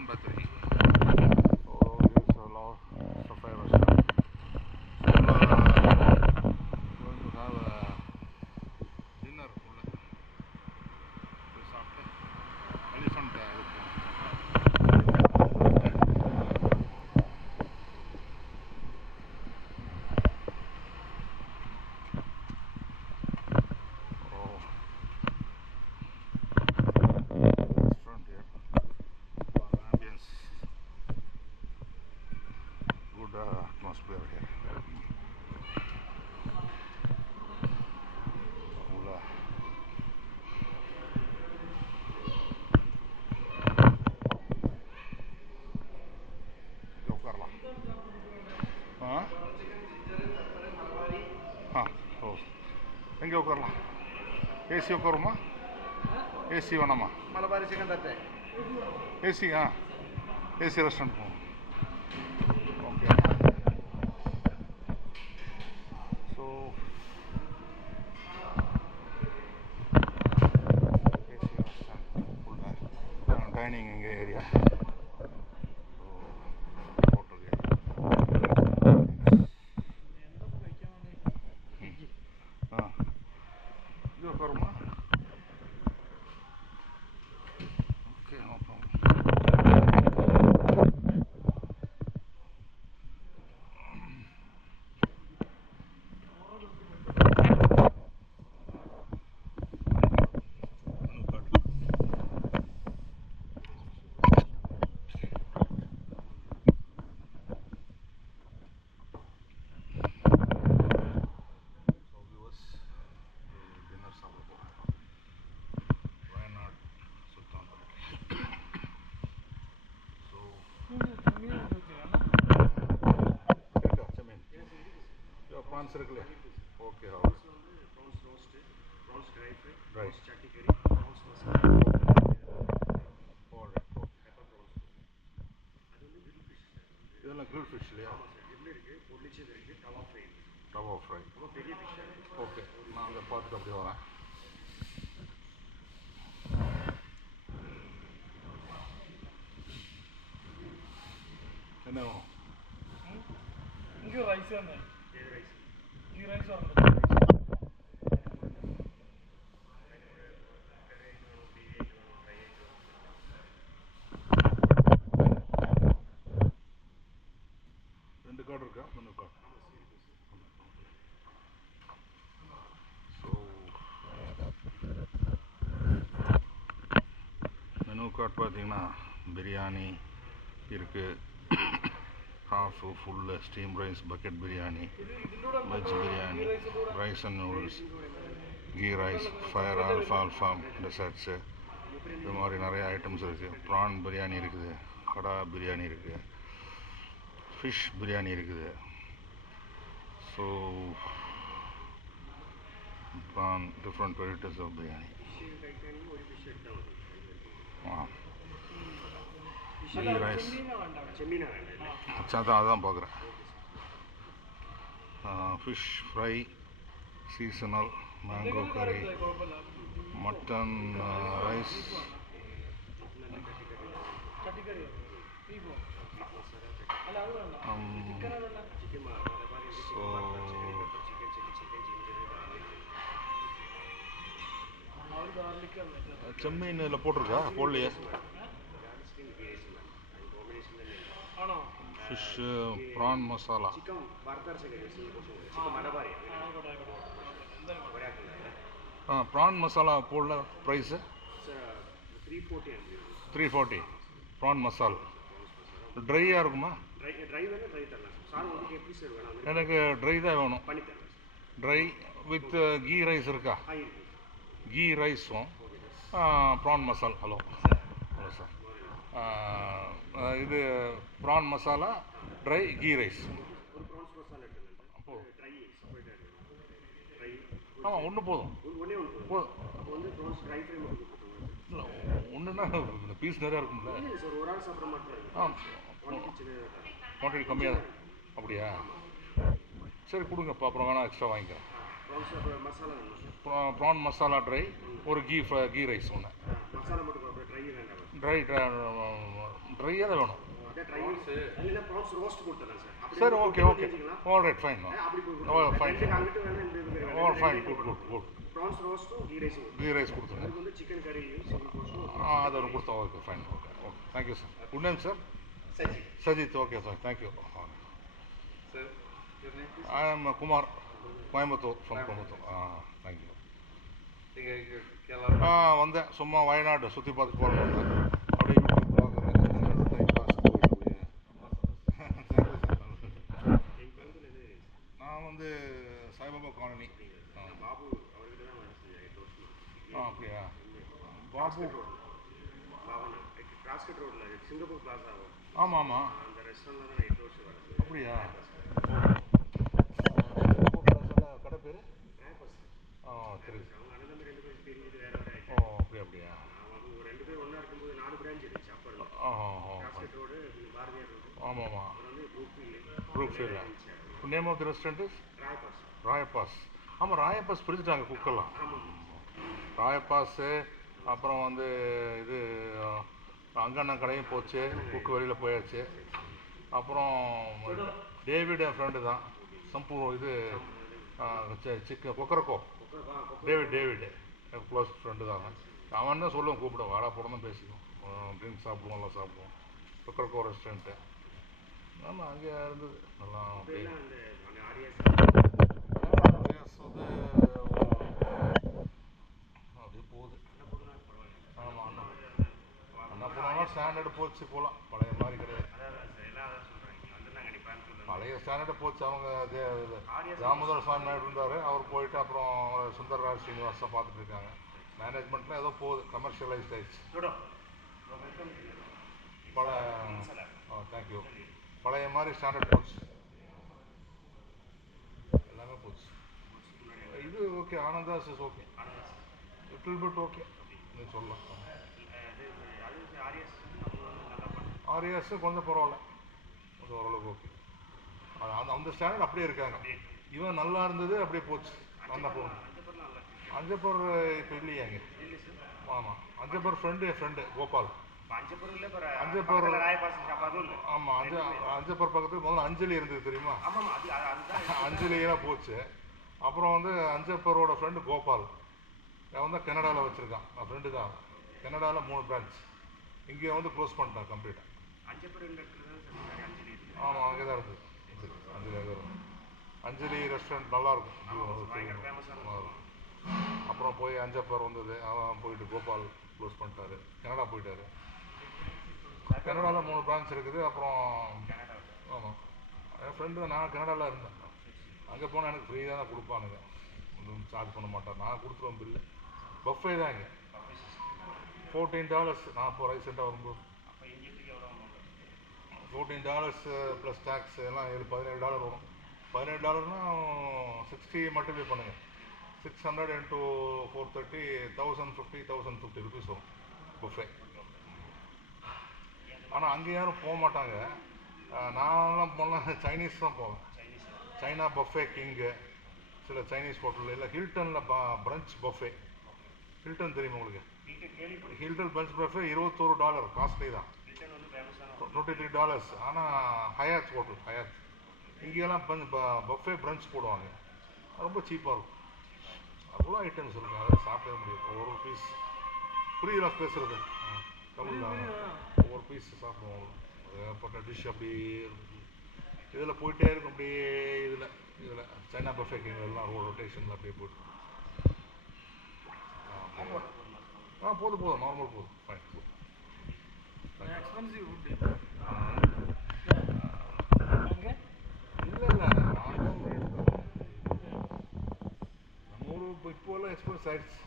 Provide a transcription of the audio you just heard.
on battery. So here's a lot Sapphire restaurant. So going to have a dinner. Elephant atmosphere here. எங்கே உட்காரலாம்? AC உட்காருமா? AC வேணாமா? Malabari chicken தட்டை AC. AC restaurant போகும். Okay. So AC restaurant ஃபுல்லாக dining இங்கே area. Prawns circle. Okay, how? Prawns roasted, prawns dry fry, prawns chatti curry, prawns masala. All right. Pepper prawns. அது வந்து grill fish. இதெல்லாம் grill fish இல்லையா? ஆமா sir. grill இருக்கு, பொரிச்சது இருக்கு, tava fry. Tava fry. ரொம்ப பெரிய fish. ஓகே. நான் அங்க பார்த்துட்டு அப்படியே வரேன். என்ன வேணும்? இங்க ரைஸ் தானே. Ghee rice or ரெண்டு கார்டு இருக்கா? Menu card. So menu card பார்த்தீங்கன்னா பிரியாணி இருக்குது, half full steam rice, bucket biryani, veg biryani, rice and noodles, ghee rice, fire alfalfa desserts. இது மாதிரி நிறைய ஐட்டம்ஸ் இருக்குது. ப்ரான் பிரியாணி இருக்குது, கடா பிரியாணி இருக்குது, ஃபிஷ் பிரியாணி இருக்குது. So prawn different varieties of biryani. ghee rice. அதான் பார்க்குறேன். ஃபிஷ் ஃப்ரை, சீசனல், மேங்கோ கறி, மட்டன் ரைஸ், ஸோ செம்மீன் இதில் போட்டிருக்கா? போடலையே. Fish prawn masala, prawn masala போடல. Price 340 prawn masala. ட்ரையாக இருக்குமா? எனக்கு ட்ரை தான் வேணும். ட்ரை வித் கீ ரைஸ் இருக்கா? கீ ரைஸும் ப்ரான் மசாலா. ஹலோ சார், இது prawn masala, dry, ghee rice. ஆமாம், ஒன்று போதும். ஒன்றுனா பீஸ் நிறையா இருக்கும்ல. குவான்டிட்டி கம்மியாக தான். அப்படியா? சரி கொடுங்கப்பா, அப்புறம் வேணால் எக்ஸ்ட்ரா வாங்கிக்கிறேன். ப்ரான் மசாலா ட்ரை, ஒரு கீ ரைஸ் ஒன்று. ட்ரை ட்ரையாக தான் வேணும். சார் சரி, okay okay, all right, fine. Oh fine, fine, good good good. Ghee rice கொடுத்துருங்க. அது ஒரு கொடுத்தா okay, fine, okay okay, thank you sir. Good name sir? Sajith, okay sir, thank you. I am Kumar, Coimbatore, from Coimbatore. Thank you. வந்தேன் சும்மா வயநாடு சுற்றி பார்த்து போகிறேன் வந்தேன். அப்படியே யூடியூப் பார்க்குறேன், டைம் பாஸ் போயிட்டு. நான் வந்து சாய்பாபா காலனி. அப்படியா? Babu Singapore plaza. ஆமாம் ஆமாம், அந்த ரெஸ்டாரண்ட்ல தான் 8 வருஷம் வருது. அப்படியா? கடை பேர்? சரி. அவங்க அண்ணன் 2 பேரும் பிரிஞ்சு வேற வேற. அப்படியா அப்படியா? அவங்க 2 பேரும் ஒன்றா இருக்கும்போது 4 பிரான்ச் இருந்துச்சு அப்போ இருந்து. Cross cut road, Bharathiyar road. ஆமாம் ஆமாம், அது வந்து Brookfield. Name of the restaurant is Rayappa's. ஆமாம், ராயப்பாஸ் பிரிச்சுட்டாங்க குக்கெல்லாம். ராயப்பாஸு, அப்புறம் வந்து இது அங்கண்ணா கடையும் போச்சு, குக்கு வெளியில் போயாச்சு. அப்புறம் டேவிட் என் ஃப்ரெண்டு தான், சம்பூர் இது chicken Kokkarakko. David close friend தான். அவன் தான் சொல்லுவோம், கூப்பிடுவோம், வாடா போட தான் பேசிக்குவோம், ட்ரிங்க்ஸ் சாப்பிடுவோம், எல்லாம் சாப்பிடுவோம். கொக்கரக்கோ ரெஸ்டாரண்ட்டு ஆமாம், அங்கே இருந்தது நல்லா. அப்படியே போகுது. ஆமாம், அண்ணா ஸ்டாண்டர்டு போச்சு போகலாம், பழைய மாதிரி கிடையாது. பழைய ஸ்டாண்டர்டு போச்சு. அவங்க தாமோதர சாமி நாயுடு இருந்தார், அவர் போயிட்டு அப்புறம் சுந்தரராஜ் ஸ்ரீனிவாஸ் தான் பார்த்துட்டு இருக்காங்க. மேனேஜ்மெண்ட்டில் ஏதோ போகுது, கமர்ஷியலைஸ்ட் ஆயிடுச்சு. தேங்க்யூ. பழைய மாதிரி ஸ்டாண்டர்ட் போச்சு, எல்லாமே போச்சு. இது okay, Anandhas is okay, little bit okay நீ சொல்லலாம். ஆர்எஸ் கொஞ்சம் பரவாயில்ல, கொஞ்சம் ஓரளவுக்கு ஓகே. அந்த ஸ்டாண்டர்ட் அப்படியே இருக்காங்க. இவன் நல்லா இருந்தது, அப்படியே போச்சு. நல்லா போகணும். அஞ்சப்பர் இப்போ இல்லையா இங்கே? ஆமாம், அஞ்சப்பர் ஃப்ரெண்டு கோபால். அஞ்சப்பர், ஆமாம், அஞ்சப்பர் பக்கத்துக்கு முதல்ல அஞ்சலி இருந்தது தெரியுமா? அஞ்சலியெல்லாம் போச்சு. அப்புறம் வந்து அஞ்சப்பரோட ஃப்ரெண்டு கோபால், அவன் தான் கனடாவில் வச்சுருக்கான். என் ஃப்ரெண்டு தான், கனடாவில் 3 பிரான்ச். இங்கே வந்து க்ளோஸ் பண்ணிட்டான் கம்ப்ளீட்டாக. ஆமாம், அங்கே தான் இருக்குது அஞ்சலி. அங்கே இருக்கும் அஞ்சலி ரெஸ்டாரண்ட், நல்லாயிருக்கும். அப்புறம் போய் அஞ்சப்பர் வந்தது, அவன் போயிட்டு கோபால் க்ளோஸ் பண்ணிட்டாரு, கனடா போயிட்டாரு. கனடாவில் 3 பிரான்ச் இருக்குது. அப்புறம் ஆமாம், என் ஃப்ரெண்டு, நான் கனடாவில் இருந்தேன். அங்கே போனால் எனக்கு ஃப்ரீ தான் கொடுப்பானுங்க, ஒன்றும் சார்ஜ் பண்ண மாட்டேன், நான் கொடுத்துருவேன் பில்லு. பஃபே தான் இங்கே, $14. நான் இப்போ ரைசெண்டாக வரும்போது $14 ப்ளஸ் டேக்ஸ் எல்லாம் $17 வரும். $17னா 60 மல்டிப்ளை பண்ணுங்கள். 600 × 430, 1050 rupees வரும் பஃபே. ஆனால் அங்கே யாரும் போக மாட்டாங்க. நான்லாம் போனால் சைனீஸ் தான் போவேன். சைனா பஃபே கிங்கு, சில சைனீஸ் ஹோட்டலில். இல்லை, ஹில்டனில் பிரஞ்ச் பஃபே. ஹில்டன் தெரியுமா உங்களுக்கு? ஹில்டன் பிரஞ்ச் பஃபே $21, காஸ்ட்லி தான். $23. ஆனால் ஹயாத் ஹோட்டல், ஹயாத் இங்கெல்லாம் பஃபே பிரஞ்ச் போடுவாங்க, ரொம்ப சீப்பாக இருக்கும். அவ்வளோ ஐட்டம்ஸ் இருக்கும், அதை சாப்பிடவே முடியும். ஒரு பீஸ் புரியல பேசுகிறது தமிழில், ஒவ்வொரு பீஸ் சாப்பிடுவோம். ஏற்பட்ட டிஷ் அப்படியே இதில் போயிட்டே இருக்கும். அப்படியே இதில் சைனா பஃபே கிங் எல்லாம் ரொட்டேஷனில் அப்படியே போய்ட்டு. போதும் நார்மல் போதும், ஃபைன். இல்லை நம்ம ஊர் இப்போல்லாம் எக்ஸ்போர்ட்ஸ் ஆயிடுச்சு.